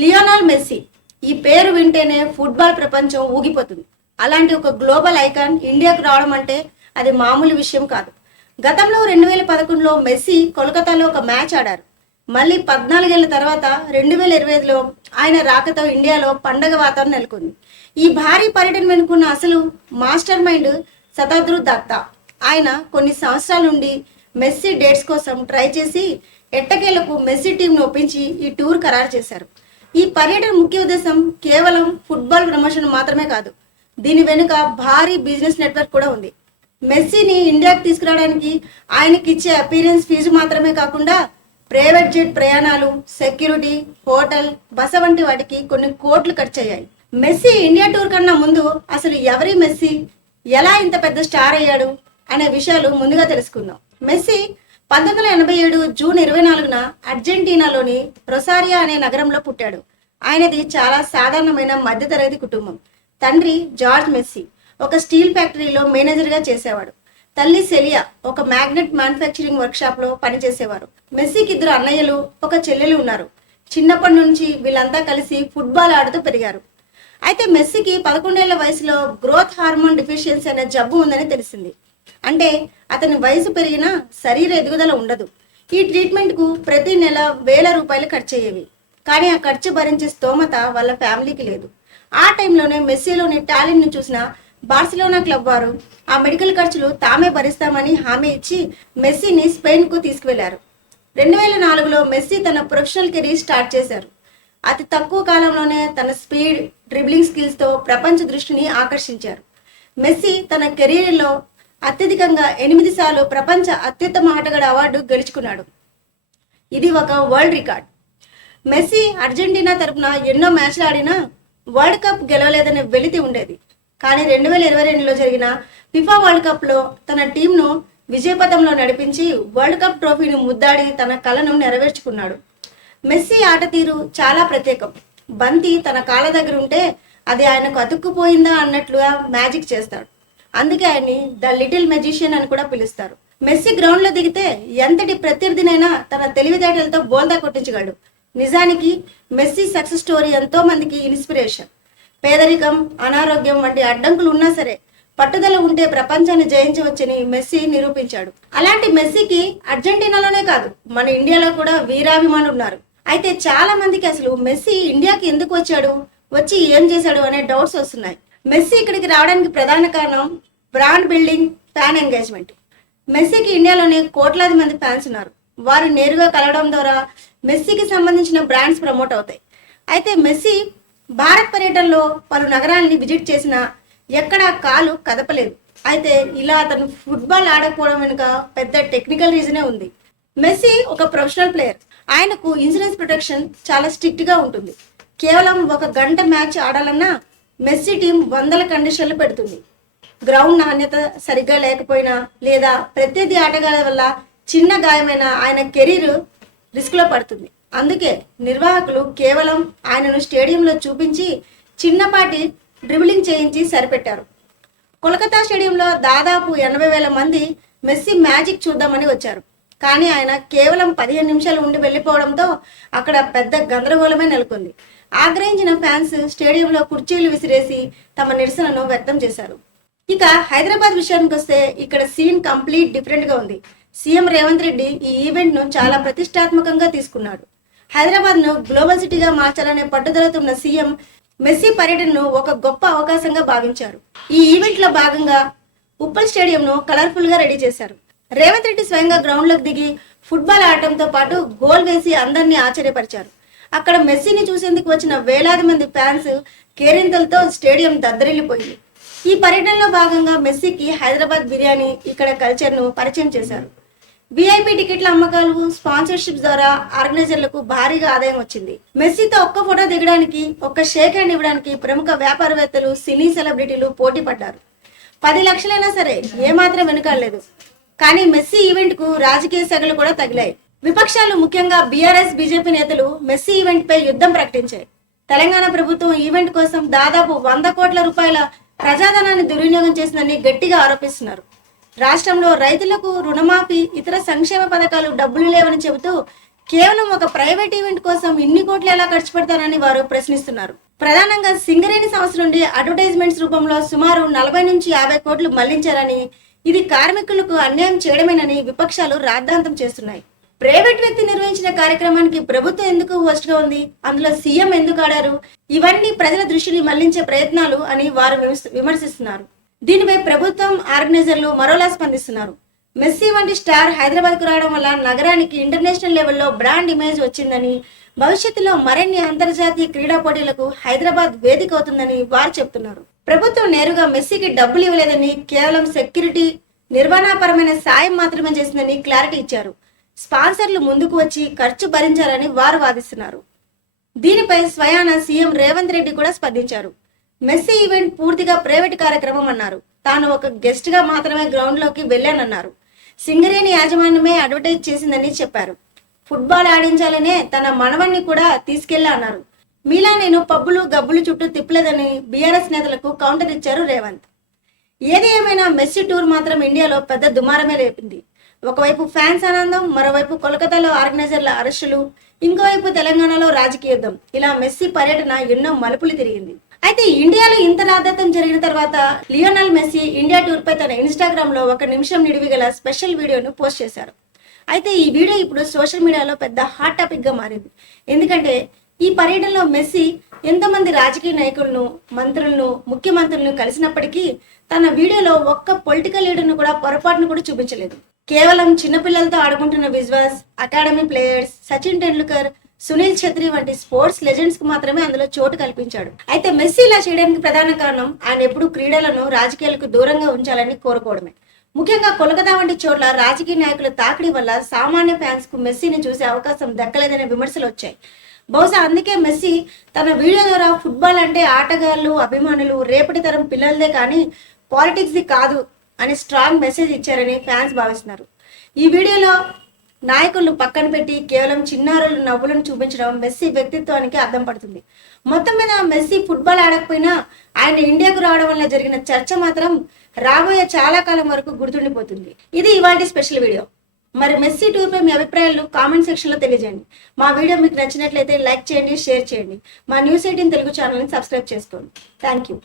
Lionel messy. ఈ పేరు వింటేనే ఫుట్బాల్ ప్రపంచం ఊగిపోతుంది. అలాంటి ఒక గ్లోబల్ ఐకాన్ ఇండియాకు రావడం అంటే అది మామూలు విషయం కాదు. గతంలో రెండు వేల పదకొండులో మెస్సీ కోల్కతాలో ఒక మ్యాచ్ ఆడారు. మళ్ళీ పద్నాలుగేళ్ళ తర్వాత రెండు వేల ఇరవై ఐదులో ఆయన రాకతో ఇండియాలో పండగ వాతావరణం నెలకొంది. ఈ భారీ పర్యటన వెనుకున్న అసలు మాస్టర్ మైండ్ శతాద్రు దత్తా. ఆయన కొన్ని సంవత్సరాల నుండి మెస్సీ డేట్స్ కోసం ట్రై చేసి ఎట్టకేలకు మెస్సీ టీంను ఒప్పించి ఈ టూర్ ఖరారు చేశారు. ఈ పర్యటన ముఖ్య ఉద్దేశం కేవలం ఫుట్బాల్ ప్రమోషన్ మాత్రమే కాదు. దీని వెనుక భారీ బిజినెస్ నెట్వర్క్ కూడా ఉంది. మెస్సీని ఇండియాకి తీసుకురావడానికి ఆయనకి ఇచ్చే అపీరెన్స్ ఫీజు మాత్రమే కాకుండా ప్రైవేట్ జెట్ ప్రయాణాలు సెక్యూరిటీ హోటల్ బస వంటి వాటికి కొన్ని కోట్లు ఖర్చు అయ్యాయి. మెస్సీ ఇండియా టూర్ కన్నా ముందు అసలు ఎవరి మెస్సీ? ఎలా ఇంత పెద్ద స్టార్ అయ్యాడు? అనే విషయాలు ముందుగా తెలుసుకుందాం. మెస్సీ పంతొమ్మిది వందల ఎనభై ఏడు జూన్ ఇరవై నాలుగున అర్జెంటీనాలోని రొసారియా అనే నగరంలో పుట్టాడు. ఆయనది చాలా సాధారణమైన మధ్యతరగతి కుటుంబం. తండ్రి జార్జ్ మెస్సీ ఒక స్టీల్ ఫ్యాక్టరీలో మేనేజర్గా చేసేవాడు. తల్లి సెలియా ఒక మ్యాగ్నెట్ మ్యానుఫ్యాక్చరింగ్ వర్క్షాప్లో పనిచేసేవారు. మెస్సీకి ఇద్దరు అన్నయ్యలు ఒక చెల్లెలు ఉన్నారు. చిన్నప్పటి నుంచి వీళ్ళంతా కలిసి ఫుట్బాల్ ఆడుతూ పెరిగారు. అయితే మెస్సీకి పదకొండేళ్ళ వయసులో గ్రోత్ హార్మోన్ డిఫిషియన్సీ అనే జబ్బు ఉందని తెలిసింది. అంటే అతని వయసు పెరిగినా శరీర ఎదుగుదల ఉండదు. ఈ ట్రీట్మెంట్కు ప్రతి నెల వేల రూపాయలు ఖర్చు అయ్యేవి. కానీ ఆ ఖర్చు భరించే స్తోమత వాళ్ళ ఫ్యామిలీకి లేదు. ఆ టైంలోనే మెస్సీలోని టాలెంట్ను చూసిన బార్సిలోనా క్లబ్ వారు ఆ మెడికల్ ఖర్చులు తామే భరిస్తామని హామీ ఇచ్చి మెస్సీని స్పెయిన్కు తీసుకువెళ్ళారు. రెండు వేల నాలుగులో మెస్సీ తన ప్రొఫెషనల్ కెరీర్ స్టార్ట్ చేశారు. అతి తక్కువ కాలంలోనే తన స్పీడ్ డ్రిబ్లింగ్ స్కిల్స్తో ప్రపంచ దృష్టిని ఆకర్షించారు. మెస్సీ తన కెరీర్లో అత్యధికంగా ఎనిమిది సార్లు ప్రపంచ అత్యుత్తమ ఆటగాడు అవార్డు గెలుచుకున్నాడు. ఇది ఒక వరల్డ్ రికార్డ్. మెస్సీ అర్జెంటీనా తరపున ఎన్నో మ్యాచ్లు ఆడినా వరల్డ్ కప్ గెలవలేదనే వెలితి ఉండేది. కానీ రెండు వేల ఇరవై రెండులో జరిగిన ఫిఫా వరల్డ్ కప్లో తన టీంను విజయపథంలో నడిపించి వరల్డ్ కప్ ట్రోఫీని ముద్దాడి తన కలను నెరవేర్చుకున్నాడు. మెస్సీ ఆట తీరు చాలా ప్రత్యేకం. బంతి తన కాళ్ళ దగ్గర ఉంటే అది ఆయనకు అతుక్కుపోయిందా అన్నట్లుగా మ్యాజిక్ చేస్తాడు. అందుకే ఆయన్ని ద లిటిల్ మెజిషియన్ అని కూడా పిలుస్తారు. మెస్సీ గ్రౌండ్లో దిగితే ఎంతటి ప్రత్యర్థినైనా తన తెలివితేటలతో బోల్దా కొట్టించగలడు. నిజానికి మెస్సీ సక్సెస్ స్టోరీ ఎంతో మందికి ఇన్స్పిరేషన్. పేదరికం అనారోగ్యం వంటి అడ్డంకులు ఉన్నా సరే పట్టుదల ఉంటే ప్రపంచాన్ని జయించవచ్చని మెస్సీ నిరూపించాడు. అలాంటి మెస్సీకి అర్జెంటీనాలోనే కాదు మన ఇండియాలో కూడా వీరాభిమానులు ఉన్నారు. అయితే చాలా మందికి అసలు మెస్సీ ఇండియాకి ఎందుకు వచ్చాడు? వచ్చి ఏం చేశాడు అనే డౌట్స్ వస్తున్నాయి. మెస్సీ ఇక్కడికి రావడానికి ప్రధాన కారణం బ్రాండ్ బిల్డింగ్ ఫ్యాన్ ఎంగేజ్మెంట్. మెస్సీకి ఇండియాలోనే కోట్లాది మంది ఫ్యాన్స్ ఉన్నారు. వారు నేరుగా కలవడం ద్వారా మెస్సీకి సంబంధించిన బ్రాండ్స్ ప్రమోట్ అవుతాయి. అయితే మెస్సీ భారత్ పర్యటనలో పలు నగరాలని విజిట్ చేసిన ఎక్కడా కాలు కదపలేదు. అయితే ఇలా అతను ఫుట్బాల్ ఆడకపోవడం వెనుక పెద్ద టెక్నికల్ రీజనే ఉంది. మెస్సీ ఒక ప్రొఫెషనల్ ప్లేయర్. ఆయనకు ఇన్సూరెన్స్ ప్రొటెక్షన్ చాలా స్ట్రిక్ట్గా ఉంటుంది. కేవలం ఒక గంట మ్యాచ్ ఆడాలన్నా మెస్సీ టీం వందల కండిషన్లు పెడుతుంది. గ్రౌండ్ నాణ్యత సరిగ్గా లేకపోయినా లేదా ప్రత్యర్థి ఆటగాళ్ళ వల్ల చిన్న గాయమైన ఆయన కెరీర్ రిస్క్లో పడుతుంది. అందుకే నిర్వాహకులు కేవలం ఆయనను స్టేడియంలో చూపించి చిన్నపాటి డ్రిబ్లింగ్ చేయించి సరిపెట్టారు. కోల్కతా స్టేడియంలో దాదాపు ఎనభై వేల మంది మెస్సీ మ్యాజిక్ చూద్దామని వచ్చారు. కానీ ఆయన కేవలం పదిహేను నిమిషాలు ఉండి వెళ్ళిపోవడంతో అక్కడ పెద్ద గందరగోళమే నెలకొంది. ఆగ్రహించిన ఫ్యాన్స్ స్టేడియంలో కుర్చీలు విసిరేసి తమ నిరసనను వ్యక్తం చేశారు. ఇక హైదరాబాద్ విషయానికి వస్తే ఇక్కడ సీన్ కంప్లీట్ డిఫరెంట్గా ఉంది. సీఎం రేవంత్ రెడ్డి ఈ ఈవెంట్ను చాలా ప్రతిష్టాత్మకంగా తీసుకున్నాడు. హైదరాబాద్ను గ్లోబల్ సిటీగా మార్చాలనే పట్టుదలతో ఉన్న సీఎం మెస్సీ పర్యటనను ఒక గొప్ప అవకాశంగా భావించారు. ఈ ఈవెంట్లో భాగంగా ఉప్పల్ స్టేడియం ను గా రెడీ చేశారు. రేవంత్ రెడ్డి స్వయంగా గ్రౌండ్లోకి దిగి ఫుట్బాల్ ఆడటంతో పాటు గోల్ వేసి అందరినీ ఆశ్చర్యపరిచారు. అక్కడ మెస్సీని చూసేందుకు వచ్చిన వేలాది మంది ఫ్యాన్స్ కేరింతలతో స్టేడియం దద్దరిల్లిపోయింది. ఈ పర్యటనలో భాగంగా మెస్సీకి హైదరాబాద్ బిర్యానీ ఇక్కడ కల్చర్ను పరిచయం చేశారు. విఐపి టికెట్ల అమ్మకాలు స్పాన్సర్షిప్ ద్వారా ఆర్గనైజర్లకు భారీగా ఆదాయం వచ్చింది. మెస్సీతో ఒక్క ఫోటో దిగడానికి ఒక్క షేక్ హ్యాండ్ ఇవ్వడానికి ప్రముఖ వ్యాపారవేత్తలు సినీ సెలబ్రిటీలు పోటీ పడ్డారు. పది లక్షలైనా సరే ఏమాత్రం వెనుకాడలేదు. కానీ మెస్సీ ఈవెంట్కు రాజకీయ సెగలు కూడా తగిలాయి. విపక్షాలు ముఖ్యంగా బీఆర్ఎస్ బీజేపీ నేతలు మెస్సీ ఈవెంట్ పై యుద్ధం ప్రకటించాయి. తెలంగాణ ప్రభుత్వం ఈవెంట్ కోసం దాదాపు వంద కోట్ల రూపాయల ప్రజాధనాన్ని దుర్వినియోగం చేసిందని గట్టిగా ఆరోపిస్తున్నారు. రాష్ట్రంలో రైతులకు రుణమాఫీ ఇతర సంక్షేమ పథకాలు డబ్బులు లేవని చెబుతూ కేవలం ఒక ప్రైవేట్ ఈవెంట్ కోసం ఇన్ని కోట్లు ఎలా ఖర్చు పెడతారని వారు ప్రశ్నిస్తున్నారు. ప్రధానంగా సింగరేణి సంస్థ నుండి అడ్వర్టైజ్మెంట్స్ రూపంలో సుమారు నలభై నుంచి యాభై కోట్లు మళ్ళించారని ఇది కార్మికులకు అన్యాయం చేయడమేనని విపక్షాలు రాద్ధాంతం చేస్తున్నాయి. ప్రైవేట్ వ్యక్తి నిర్వహించిన కార్యక్రమానికి ప్రభుత్వం ఎందుకు హోస్ట్గా ఉంది? అందులో సీఎం ఎందుకు ఆడారు? ఇవన్నీ ప్రజల దృష్టిని మళ్ళించే ప్రయత్నాలు అని వారు విమర్శ- విమర్శిస్తున్నారు. దీనిపై ప్రభుత్వం ఆర్గనైజర్లు మరోలా స్పందిస్తున్నారు. మెస్సీ వంటి స్టార్ హైదరాబాద్కు రావడం వల్ల నగరానికి ఇంటర్నేషనల్ లెవెల్లో బ్రాండ్ ఇమేజ్ వచ్చిందని భవిష్యత్తులో మరిన్ని అంతర్జాతీయ క్రీడా పోటీలకు హైదరాబాద్ వేదిక అవుతుందని వారు చెప్తున్నారు. ప్రభుత్వం నేరుగా మెస్సీకి డబ్బులు ఇవ్వలేదని కేవలం సెక్యూరిటీ నిర్వహణాపరమైన సాయం మాత్రమే చేసిందని క్లారిటీ ఇచ్చారు. స్పాన్సర్లు ముందుకు వచ్చి ఖర్చు భరించాలని వారు వాదిస్తున్నారు. దీనిపై స్వయాన సీఎం రేవంత్ రెడ్డి కూడా స్పందించారు. మెస్సీ ఈవెంట్ పూర్తిగా ప్రైవేట్ కార్యక్రమం అన్నారు. తాను ఒక గెస్ట్గా మాత్రమే గ్రౌండ్లోకి వెళ్ళానన్నారు. సింగరేణి యాజమాన్యమే అడ్వర్టైజ్ చేసిందని చెప్పారు. ఫుట్బాల్ ఆడించాలనే తన మనవణ్ణి కూడా తీసుకెళ్ళా అన్నారు. మీలా నేను పబ్బులు గబ్బులు చుట్టూ తిప్పలేదని బీఆర్ఎస్ నేతలకు కౌంటర్ ఇచ్చారు రేవంత్. ఏది ఏమైనా మెస్సీ టూర్ మాత్రం ఇండియాలో పెద్ద దుమారమే లేపింది ఒకవైపు ఫ్యాన్స్ ఆనందం మరోవైపు కోలకతాలో ఆర్గనైజర్ల అరెస్టులు ఇంకోవైపు తెలంగాణలో రాజకీయ యుద్ధం. ఇలా మెస్సీ పర్యటన ఎన్నో మలుపులు తిరిగింది. అయితే ఇండియాలో ఇంత రాద్ధాంతం జరిగిన తర్వాత లియోనల్ మెస్సీ ఇండియా టూర్ పై తన ఇన్స్టాగ్రామ్లో ఒక నిమిషం నిడివి గల స్పెషల్ వీడియోను పోస్ట్ చేశారు. అయితే ఈ వీడియో ఇప్పుడు సోషల్ మీడియాలో పెద్ద హాట్ టాపిక్గా మారింది. ఎందుకంటే ఈ పర్యటనలో మెస్సీ ఎంతమంది రాజకీయ నాయకులను మంత్రులను ముఖ్యమంత్రులను కలిసినప్పటికీ తన వీడియోలో ఒక్క పొలిటికల్ లీడర్ను కూడా పొరపాటును కూడా చూపించలేదు. కేవలం చిన్నపిల్లలతో ఆడుకుంటున్న విశ్వాస్ అకాడమీ ప్లేయర్స్ సచిన్ టెండూల్కర్ సునీల్ ఛత్రి వంటి స్పోర్ట్స్ లెజెండ్స్కు మాత్రమే అందులో చోటు కల్పించాడు. అయితే మెస్సీ ఇలా చేయడానికి ప్రధాన కారణం ఆయన ఎప్పుడు క్రీడలను రాజకీయాలకు దూరంగా ఉంచాలని కోరుకోవడమే. ముఖ్యంగా కోల్కతా వంటి చోట్ల రాజకీయ నాయకుల తాకిడి వల్ల సామాన్య ఫ్యాన్స్కు మెస్సీని చూసే అవకాశం దక్కలేదనే విమర్శలు వచ్చాయి. బహుశా అందుకే మెస్సీ తన వీడియో ద్వారా ఫుట్బాల్ అంటే ఆటగాళ్ళు అభిమానులు రేపటి తరం పిల్లలదే కానీ పాలిటిక్స్ది కాదు అని స్ట్రాంగ్ మెసేజ్ ఇచ్చారని ఫ్యాన్స్ భావిస్తున్నారు. ఈ వీడియోలో నాయకులను పక్కన పెట్టి కేవలం చిన్నారులు నవ్వులను చూపించడం మెస్సీ వ్యక్తిత్వానికి అర్థం పడుతుంది. మొత్తం మీద మెస్సీ ఫుట్బాల్ ఆడకపోయినా ఆయన ఇండియాకు రావడం వల్ల జరిగిన చర్చ మాత్రం రాబోయే చాలా కాలం వరకు గుర్తుండిపోతుంది. ఇది ఇవాళ స్పెషల్ వీడియో. మరి మెస్సీ టూర్పై మీ అభిప్రాయాలు కామెంట్ సెక్షన్లో తెలియజేయండి. మా వీడియో మీకు నచ్చినట్లయితే లైక్ చేయండి షేర్ చేయండి. మా న్యూస్ ఎయిటీన్ తెలుగు ఛానల్ని సబ్స్క్రైబ్ చేసుకోండి. Thank you.